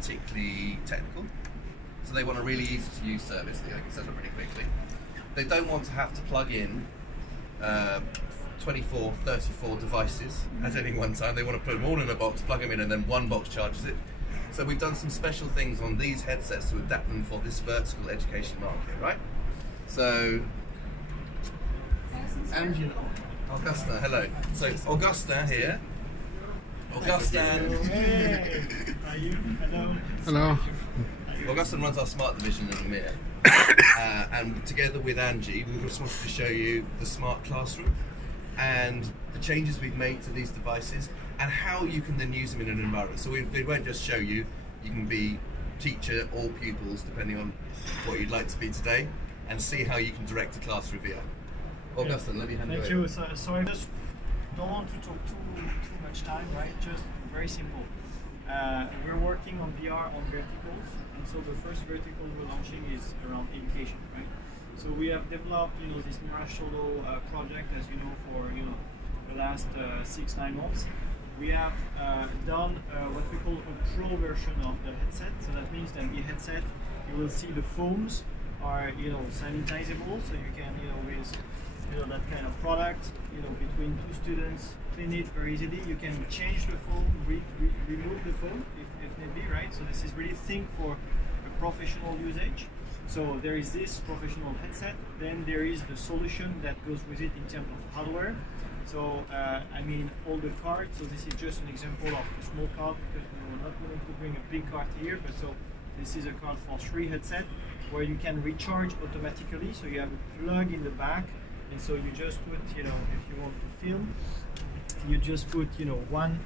particularly technical, so they want a really easy to use service that they can set up really quickly. They don't want to have to plug in 24, 34 devices at any one time. They want to put them all in a box, plug them in, and then one box charges it. So we've done some special things on these headsets to adapt them for this vertical education market, right? So, Angela, Augusta, hello. So Augusta here. Augustin. Hey, how are you? Hello. Hello. Augustin runs our smart division in EMEA. And together with Angie, we just wanted to show you the smart classroom and the changes we've made to these devices and how you can then use them in an environment. So we won't just show you, you can be teacher or pupils depending on what you'd like to be today, and see how you can direct a class through VR. Augustin, let me hand you over. Thank you. So I just don't want to talk too much time, right? Just very simple. We're working on VR on verticals, and so the first vertical we're launching is around education, right? So we have developed, this Mirage Solo project, as you know, for the last 6-9 months. We have done what we call a pro version of the headset. So that means that the headset, you will see the foams are sanitizable, so you can with that kind of product, between two students, clean it very easily. You can change the foam, remove the foam if need be, right? So this is really think for a professional usage. So there is this professional headset, then there is the solution that goes with it in terms of hardware. So all the cards, so this is just an example of a small card because we're not going to bring a big card here, but so this is a card for 3 headsets where you can recharge automatically. So you have a plug in the back, and so you just put, if you want to film, you just put, one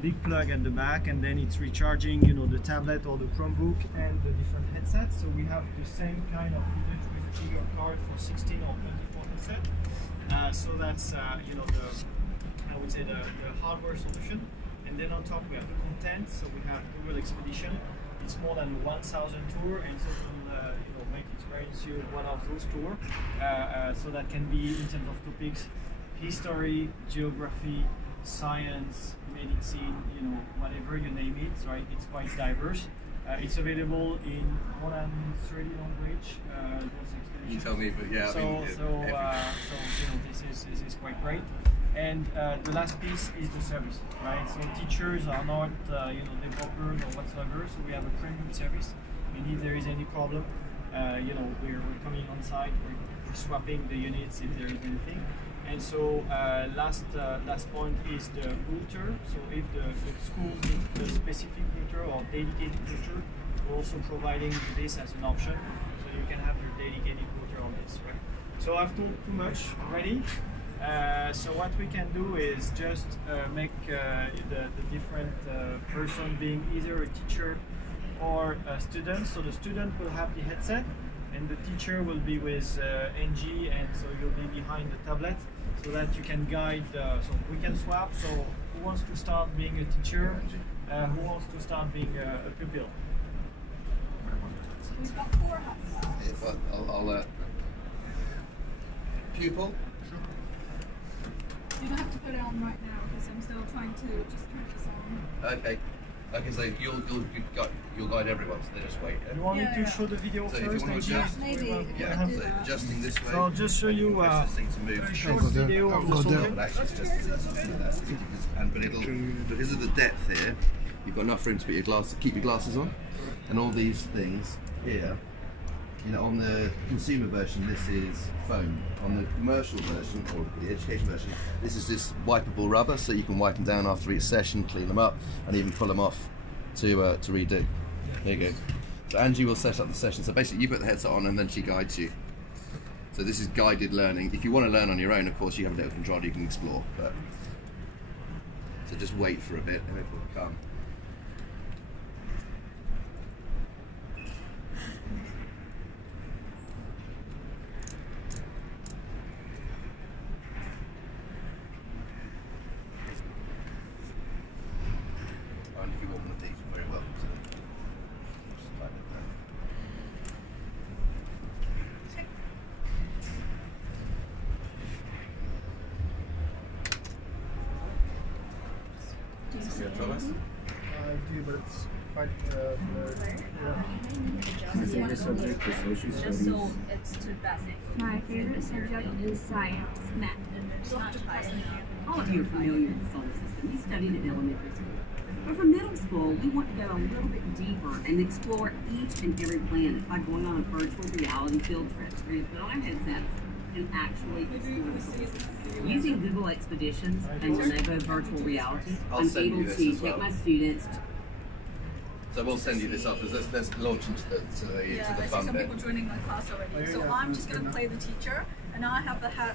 big plug at the back, and then it's recharging, the tablet or the Chromebook and the different headsets. So we have the same kind of usage with a bigger card for 16 or 24 headsets. So that's I would say the hardware solution, and then on top we have the content. So we have Google Expedition. It's more than 1,000 tours, and so will make experience you one of those tours. So that can be in terms of topics: history, geography, science, medicine, whatever you name it. Right? It's quite diverse. It's available in more than 30 languages. You tell me, but yeah. This is quite great. And the last piece is the service, right? So teachers are not, developers or whatsoever. So we have a premium service. And if there is any problem, we're coming on site. We're swapping the units if there is anything. And so last point is the router. So if the schools need a specific router or dedicated router, we're also providing this as an option. So you can have your dedicated router on this, right? So I've talked too much already. So what we can do is just make the different person being either a teacher or a student. So the student will have the headset, and the teacher will be with NG, and so you'll be behind the tablet, so that you can guide. So we can swap. So who wants to start being a teacher? Who wants to start being a pupil? So we've got 4 headsets. I'll pupil. You don't have to put it on right now because I'm still trying to just turn this on. Okay. Okay, so you'll guide everyone, so they just wait. You want me to show the video so first? If you want to adjust, maybe. Yeah, so adjusting this way. So I'll just show you a very short video of the solution. Actually, it's just but because of the depth here, you've got enough room to put your keep your glasses on, and all these things here. On the consumer version, this is foam. On the commercial version, or the education version, this is this wipeable rubber, so you can wipe them down after each session, clean them up, and even pull them off to redo. There you go. So Angie will set up the session. So basically, you put the headset on, and then she guides you. So this is guided learning. If you want to learn on your own, of course, you have a little control, you can explore. But so just wait for a bit, and it will come. Do you but it's quite Just so it's too basic. My favorite subject is science, math. All of you are familiar with the solar system. You studied at elementary school. But for middle school, we want to go a little bit deeper and explore each and every planet by going on a virtual reality field trip. We're going to put on our headsets and actually explore the solar system. Using Google Expeditions and Lenovo Virtual Reality, I'm able to take my students. So we'll send you this after. Let's launch into the I see fun some bit. people joining my class already. So I'm just going to play the teacher, and now I have the kind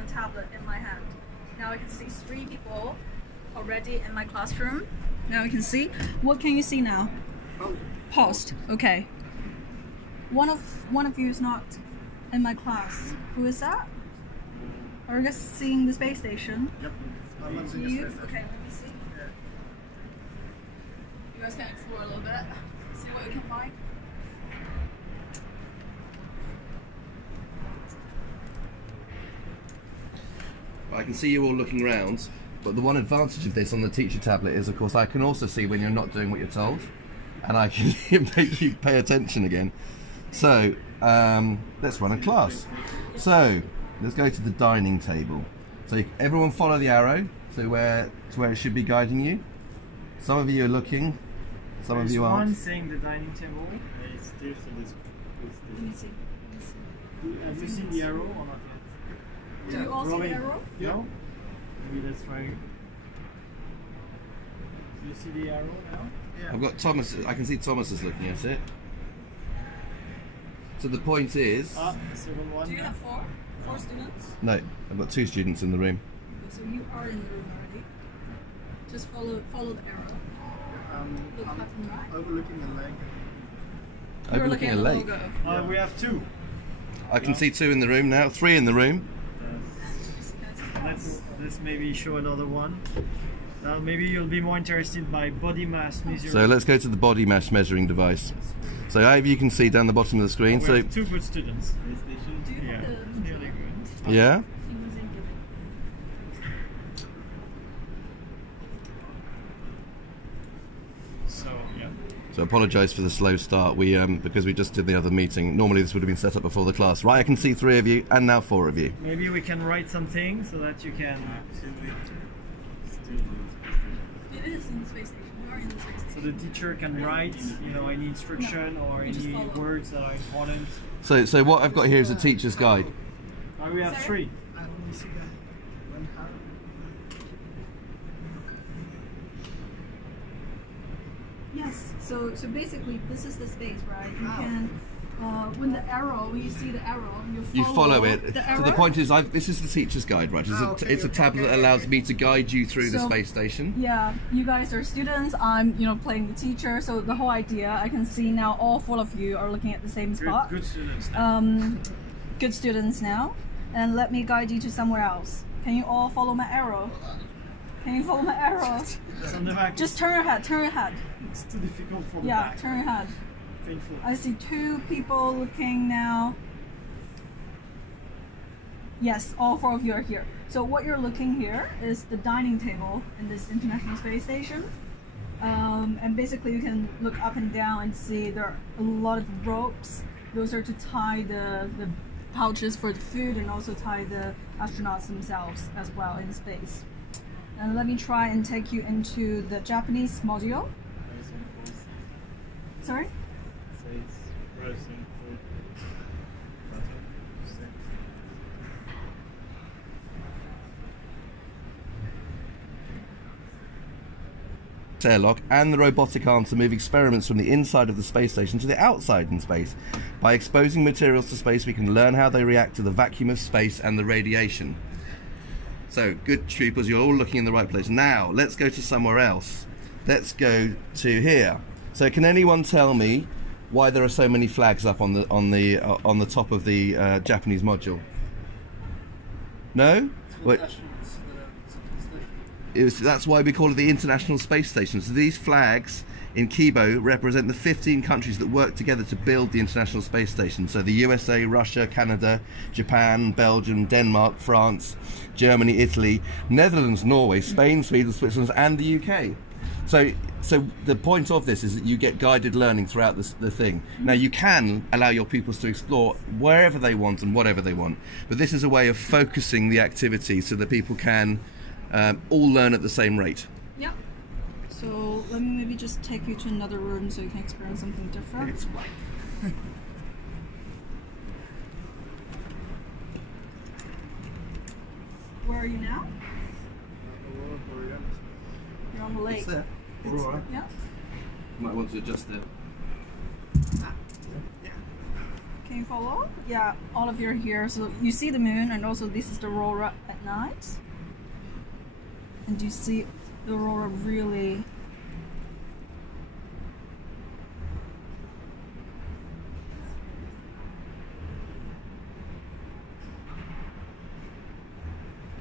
of tablet in my hand. Now I can see 3 people already in my classroom. Now you can see. What can you see now? Paused. Okay. One of you is not in my class. Who is that? Are you guys seeing the space station? Yep. I'm not seeing the space station. Okay, let me see. You guys can explore a little bit. See what you can find. I can see you all looking around, but the one advantage of this on the teacher tablet is, of course, I can also see when you're not doing what you're told, and I can make you pay attention again. So let's run a class. So let's go to the dining table. So everyone follow the arrow to where it should be guiding you. Some of you are looking, some of you aren't. One saying the dining table. Let me see. Have you seen the arrow or not yet? Do you all see the arrow? No? Maybe let's try. Do you see the arrow now? Yeah. I've got Thomas. I can see Thomas is looking at it. So the point is, The second one. Do you have 4 students? no, I've got 2 students in the room. So you are in the room already. Just follow the arrow. Look I'm left and right. overlooking the lake. You're Overlooking looking a at lake. the logo. We have 2. I can see 2 in the room now, 3 in the room. Let's maybe show another one. Now maybe you'll be more interested by body mass measuring. So let's go to the body mass measuring device. So as you can see down the bottom of the screen. We So have 2 good students. Do you Yeah, have the really good. yeah. So yeah. So I apologise for the slow start. We because we just did the other meeting. Normally this would have been set up before the class. Right, I can see 3 of you and now 4 of you. Maybe we can write something so that you can. It is in the space station. We are in the space station. So the teacher can write, any instruction or you just any follow. words that are important. So what I've got here is a teacher's guide. We have 3. Let me see that. When how? Yes. So basically, this is the space, right? You can, when you see the arrow, You follow it. The So arrow. the point is, this is the teacher's guide, right? It's a tablet that allows me to guide you through the So- space station. Yeah, you guys are students. I'm, playing the teacher. So the whole idea, I can see now all 4 of you are looking at the same spot. Good students. Good students now. And let me guide you to somewhere else. Can you all follow my arrow? Can you follow my arrow? It's on the back. Just turn your head. Turn your head. It's too difficult for the Yeah, back. turn your head. Painful. I see 2 people looking now. Yes, all 4 of you are here. So what you're looking here is the dining table in this International Space Station. And basically you can look up and down and see there are a lot of ropes. Those are to tie the pouches for the food and also tie the astronauts themselves as well in space. And let me try and take you into the Japanese module. Sorry? Airlock and the robotic arm to move experiments from the inside of the space station to the outside in space. By exposing materials to space, we can learn how they react to the vacuum of space and the radiation. So, good troopers, you're all looking in the right place. Now, let's go to somewhere else. Let's go to here. So, can anyone tell me why there are so many flags up on the top of the Japanese module? No? Wait. That's why we call it the International Space Station. So these flags in Kibo represent the 15 countries that work together to build the International Space Station. So the USA, Russia, Canada, Japan, Belgium, Denmark, France, Germany, Italy, Netherlands, Norway, Spain, Sweden, Switzerland and the UK. So the point of this is that you get guided learning throughout the thing. Now you can allow your pupils to explore wherever they want and whatever they want, but this is a way of focusing the activity so that people can all learn at the same rate. Yeah. So let me maybe just take you to another room so you can experience something different. It's right. Where are you now? You're on the lake. It's there. All right. Yeah. Might want to adjust there. Can you follow? Yeah, all of you are here. So you see the moon, and also this is the aurora at night. And you see the aurora really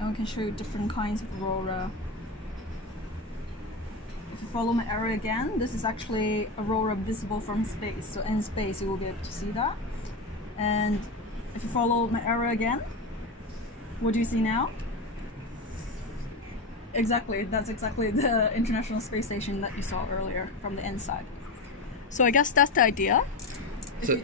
and we can show you different kinds of aurora. If you follow my arrow again, this is actually aurora visible from space. So in space you will be able to see that. And if you follow my arrow again, what do you see now? Exactly, that's exactly the International Space Station that you saw earlier from the inside. So I guess that's the idea. So